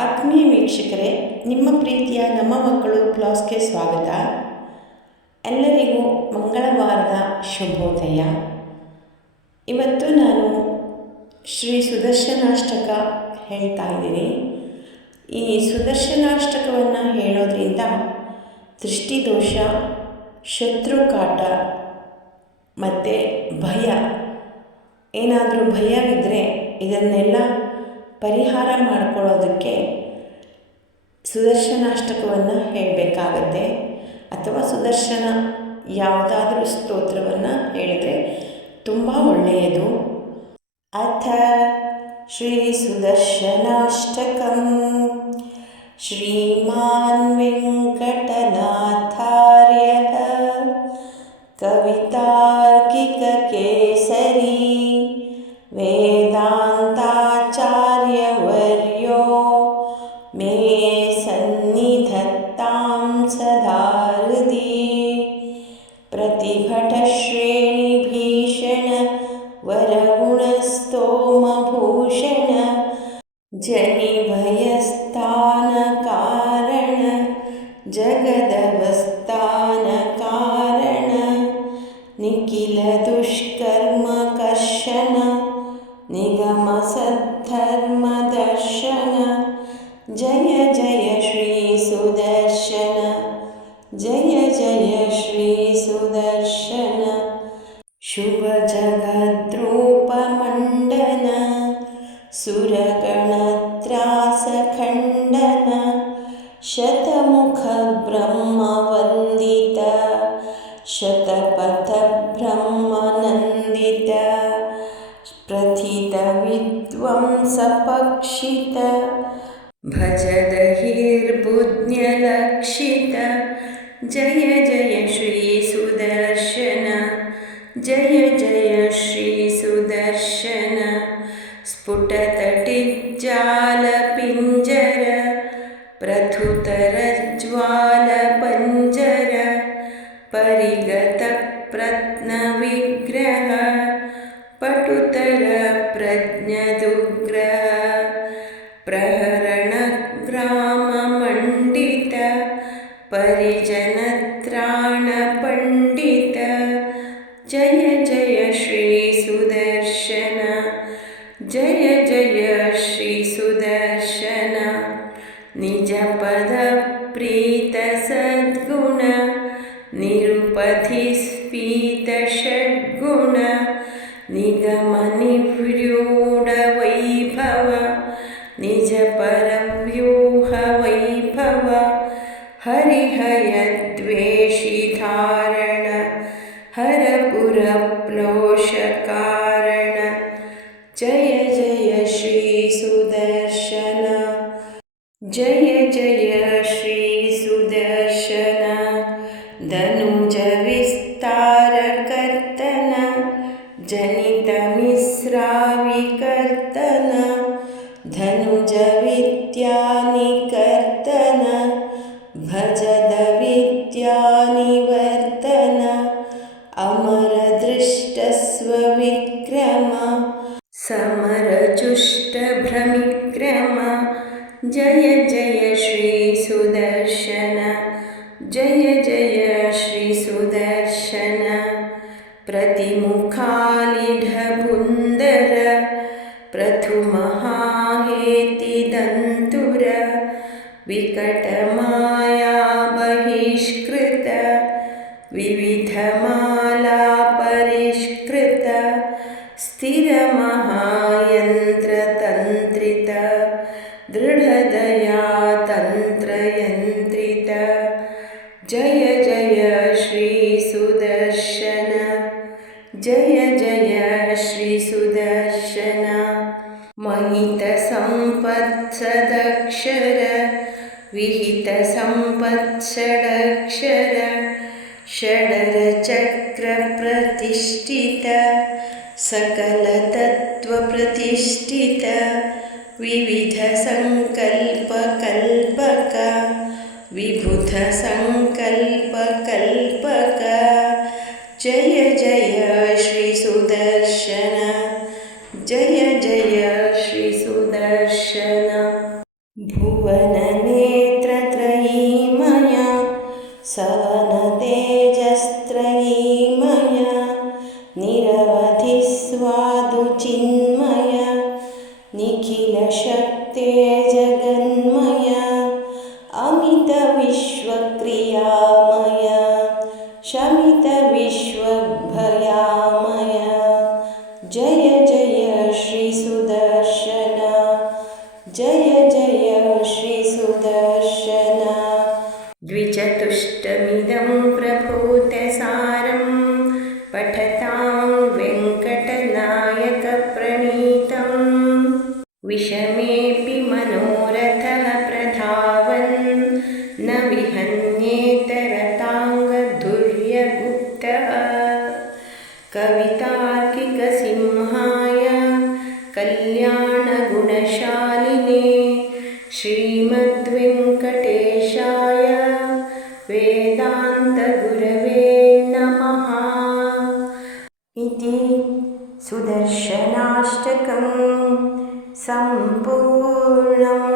ಆತ್ಮೀಯ ವೀಕ್ಷಕರೇ, ನಿಮ್ಮ ಪ್ರೀತಿಯ ನಮ್ಮ ಮಕ್ಕಳು ಬ್ಲಾಗ್ಸ್ಗೆ ಸ್ವಾಗತ. ಎಲ್ಲರಿಗೂ ಮಂಗಳವಾರದ ಶುಭೋದಯ. ಇವತ್ತು ನಾನು ಶ್ರೀ ಸುದರ್ಶನಾಷ್ಟಕ ಹೇಳ್ತಾ ಇದ್ದೀನಿ. ಈ ಸುದರ್ಶನಾಷ್ಟಕವನ್ನು ಹೇಳೋದ್ರಿಂದ ದೃಷ್ಟಿದೋಷ, ಶತ್ರುಕಾಟ ಮತ್ತು ಭಯ, ಏನಾದರೂ ಭಯವಿದ್ದರೆ ಇದನ್ನೆಲ್ಲ ಪರಿಹಾರ ಮಾಡಿಕೊಳ್ಳೋದಕ್ಕೆ ಸುದರ್ಶನಾಷ್ಟಕವನ್ನು ಹೇಳಬೇಕಾಗತ್ತೆ. ಅಥವಾ ಸುದರ್ಶನ ಯಾವುದಾದ್ರೂ ಸ್ತೋತ್ರವನ್ನು ಹೇಳಿದರೆ ತುಂಬ ಒಳ್ಳೆಯದು. ಅಥ ಶ್ರೀ ಸುದರ್ಶನಾಷ್ಟಕಂ ಶ್ರೀಮಾನ್ ವೆಂಕಟನಾಥಾರ್ಯಃ ಕವಿತಾರ್ಕಿಕ ಕೇಸರಿ ವೇದಾಂತಾಚಾರ್ಯವರ್ಯೋ ಮೇ ಸನ್ನಿಧತ್ತಾಂ ಸದಾ ಹೃದಿ ಪ್ರತಿಭಟಶ್ರೇಣಿಭೀಷಣ ವರಗುಣಸ್ತೋಮಭೂಷಣ ಜನಿಭಯಸ್ಥಾನ ಕಾರಣ ಜಗದವಸ್ಥಾನ ಕಾರಣ ನಿಖಿಲ ದುಷ್ಕರ್ಮ ಕರ್ಷಣ ನಿಗಮ ಸದ್ಧರ್ಮ ದರ್ಶನ ಜಯ ಜಯ ಶ್ರೀ ಸುದರ್ಶನ ಜಯ ಜಯ ಶ್ರೀ ಸುದರ್ಶನ ಶುಭ ಜಗದ್ರೂಪ ಮಂಡನ ಸುರಗಣತ್ರಾಸ ಖಂಡನ ಶತಮುಖ ಬ್ರಹ್ಮ ವಂದಿತ ಶತಪಥ ಬ್ರಹ್ಮನಂದಿತ ಪ್ರಥಿತ ವಿದ್ವಂಸ ಪಕ್ಷಿತ ಭಜದಹಿರ್ಬುಜ್ಞಲಕ್ಷಿತ ಜಯ ಜಯ ಶ್ರೀ ಸುದರ್ಶನ ಜಯ ಜಯ ಶ್ರೀ ಸುದರ್ಶನ ಸ್ಫುಟತಟಿಜ್ಜಾಲ ಪಿಂಜರ ಪ್ರಥುತರ ಜ್ವಾಲ ಪಂಜರ ಪರಿಗತ ಪ್ರತ್ನ ವಿಗ್ರಹ ಪಟುತರ ಪ್ರಜ್ಞದುಗ್ರಹ ಪ್ರಹರಣ ಗ್ರಾಮ ಮಂಡಿತ ಪರಿಜನತ್ರಾಣ ಪಂಡಿತ ಜಯ ಜಯ ಶ್ರೀ ಸುದರ್ಶನ ಜಯ ಜಯ ಶ್ರೀ ಸುದರ್ಶನ ನಿಜ ಪದ ಪ್ರೀತ ಸದ್ಗುಣ ನಿರುಪಧಿ ಸ್ಫೀತ ಷಡ್ಗುಣ ನಿಗಮ ನಿವ್ಯೂಢ ವೈಭವ ನಿಜ ಪರವ್ಯೂಹ ವೈಭವ ಹರಿಹಯ ದ್ವೇಷಿ ಧಾರಣ ಹರಪುರ ಪ್ಲೋಷ ಕಾರಣ ಜಯ ಜಯ ಶ್ರೀ ಸುದರ್ಶನ ಜಯ ಜಯ ಶ್ರೀ ಸುದರ್ಶನ ಧನುಜ ವಿಸ್ತಾರ ಕರ್ತನ ಜನಿತ ಮಿಶ್ರಾವಿಕರ್ತನ ಧನುಜ ವಿದ್ಯಾನಿಕರ್ತನ ಭಜದ ವಿದ್ಯಾನಿವರ್ತನ ಅಮರ ದೃಷ್ಟಸ್ವ ವಿಕ್ರಮ ಸಮರ ಚುಷ್ಟ ಭ್ರಮಿಕ್ರಮ ಜಯ ಜಯ ಶ್ರೀ ಸುದರ್ಶನ ಜಯ ಜಯ ಶ್ರೀ ಸುದರ್ಶನ प्रतिमुखालिढबुन्दर प्रथुमहाहेतिदन्तुर विकटमाया बहिष्कृत विविधमाला परिष्कृत स्थिरमहायन्त्रतन्त्रित दृढदया तन्त्रयन्त्रित जय जय श्री सुदर्शन जय जय श्री सुदर्शन महित संपत्सदक्षर विहित संपत्षडक्षर षडर चक्र प्रतिष्ठित सकल तत्व प्रतिष्ठित विविध संकल्प कल्पक विभुध संकल्प कल्पक जय जय श्री सुदर्शन जय जय श्री सुदर्शन। भुवननेत्रत्रयीमया सवनतेजस्त्रयीमया निरवधिस्वादुचिन्मया निखिलशक्ते जगन्मया अमितविश्वक्रियामया शमितविश्वभयामया जय जय श्रीसुदर्शन जय जय श्रीसुदर्शन द्विचतुष्टमिदं प्रभूतसारं पठतां वेङ्कटनायकप्रणीतं विषमेऽपि मनोरथः प्रधावन् न विहन्येत रताङ्गधुर्यगुप्तः कवितार्किकसिंहाय कल्याणगुणशालिने श्रीमद्वेङ्कटेशाय वेदान्तगुरवे नमः इति सुदर्शनाष्टकं सम्पूर्णम्।